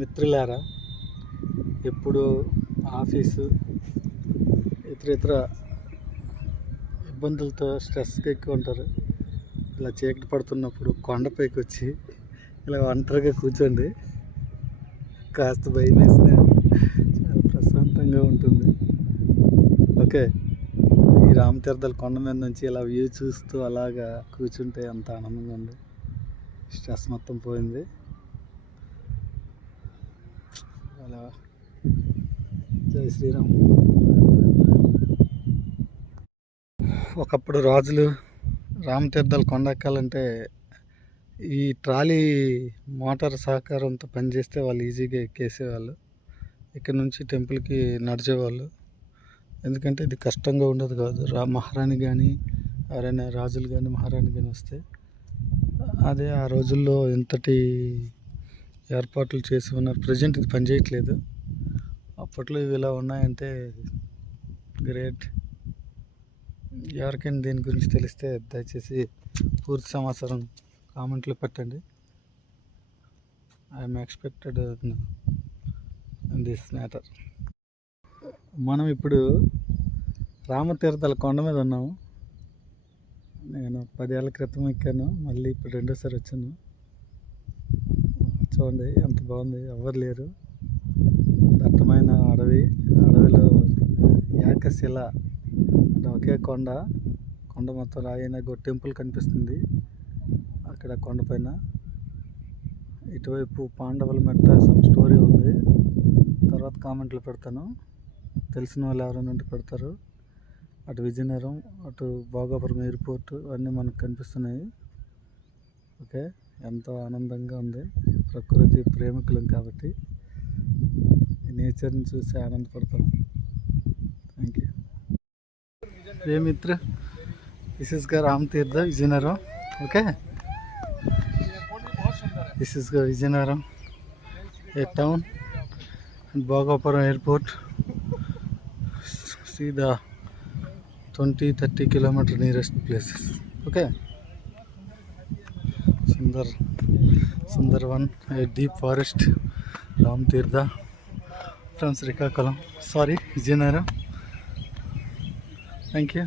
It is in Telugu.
మిత్రులారా, ఎప్పుడు ఆఫీసు ఇతర ఇబ్బందులతో స్ట్రెస్గా ఎక్కువ ఉంటారు. ఇలా చీకటి పడుతున్నప్పుడు కొండపైకి వచ్చి ఇలా ఒంటరిగా కూర్చోండి. కాస్త భయం వేసిన చాలా ప్రశాంతంగా ఉంటుంది. ఓకే, ఈ రామతీర్థాల కొండ మీద నుంచి ఇలా వ్యూ చూస్తూ అలాగా కూర్చుంటే ఎంత ఆనందంగా ఉంది. స్ట్రెస్ మొత్తం పోయింది. అలా జై శ్రీరామ్. ఒకప్పుడు రాజులు రామతీర్థాలు కొండ ఎక్కాలంటే ఈ ట్రాలీ మోటార్ సహకారంతో పనిచేస్తే వాళ్ళు ఈజీగా ఎక్కేసేవాళ్ళు. ఇక్కడ నుంచి టెంపుల్కి నడిచేవాళ్ళు. ఎందుకంటే ఇది కష్టంగా ఉండదు కాదు. మహారాణి కానీ ఎవరైనా రాజులు కానీ మహారాణి కానీ వస్తే అదే ఆ రోజుల్లో ఎంతటి ఏర్పాట్లు చేసి ఉన్నారు. ప్రజెంట్ ఇది పనిచేయట్లేదు. అప్పట్లో ఇవి ఇలా ఉన్నాయంటే గ్రేట్. ఎవరికైనా దీని గురించి తెలిస్తే దయచేసి పూర్తి సమాచారం కామెంట్లో పెట్టండి. I'm expected in this matter. మనం ఇప్పుడు రామతీర్థాల కొండ మీద ఉన్నాము. నేను 10 ఏళ్ళ క్రితం ఎక్కాను, మళ్ళీ ఇప్పుడు రెండోసారి వచ్చాను. చూడండి ఎంత బాగుంది. ఎవరు లేరు, దట్టమైన అడవిలో ఏకశిల ఒకే కొండ మొత్తం రాయిన టెంపుల్ కనిపిస్తుంది అక్కడ కొండపైన. ఇటువైపు పాండవుల మెట్ట సమ్ స్టోరీ ఉంది. తర్వాత కామెంట్లు పెడతాను, తెలిసిన వాళ్ళు ఎవరైనా ఉంటే పెడతారు. అటు విజయనగరం, అటు భోగాపురం ఎయిర్పోర్ట్ అన్నీ మనకు కనిపిస్తున్నాయి. ఓకే, ఎంతో ఆనందంగా ఉంది. ప్రకృతి ప్రేమికులం కాబట్టి ఈ నేచర్ని చూసి ఆనందపడతాం. Thank you. ఏ మిత్ర, దిస్ ఇస్ గా Rama Tirtha Vizianagaram. Okay, this is గా విజయనగరం ఏ town and Bhogapuram airport. See the 20-30 kilometer nearest places. Okay, Sundarvan, a deep forest, Ramtirtha from Srikakulam. Sorry, Vijayanagaram. Thank you.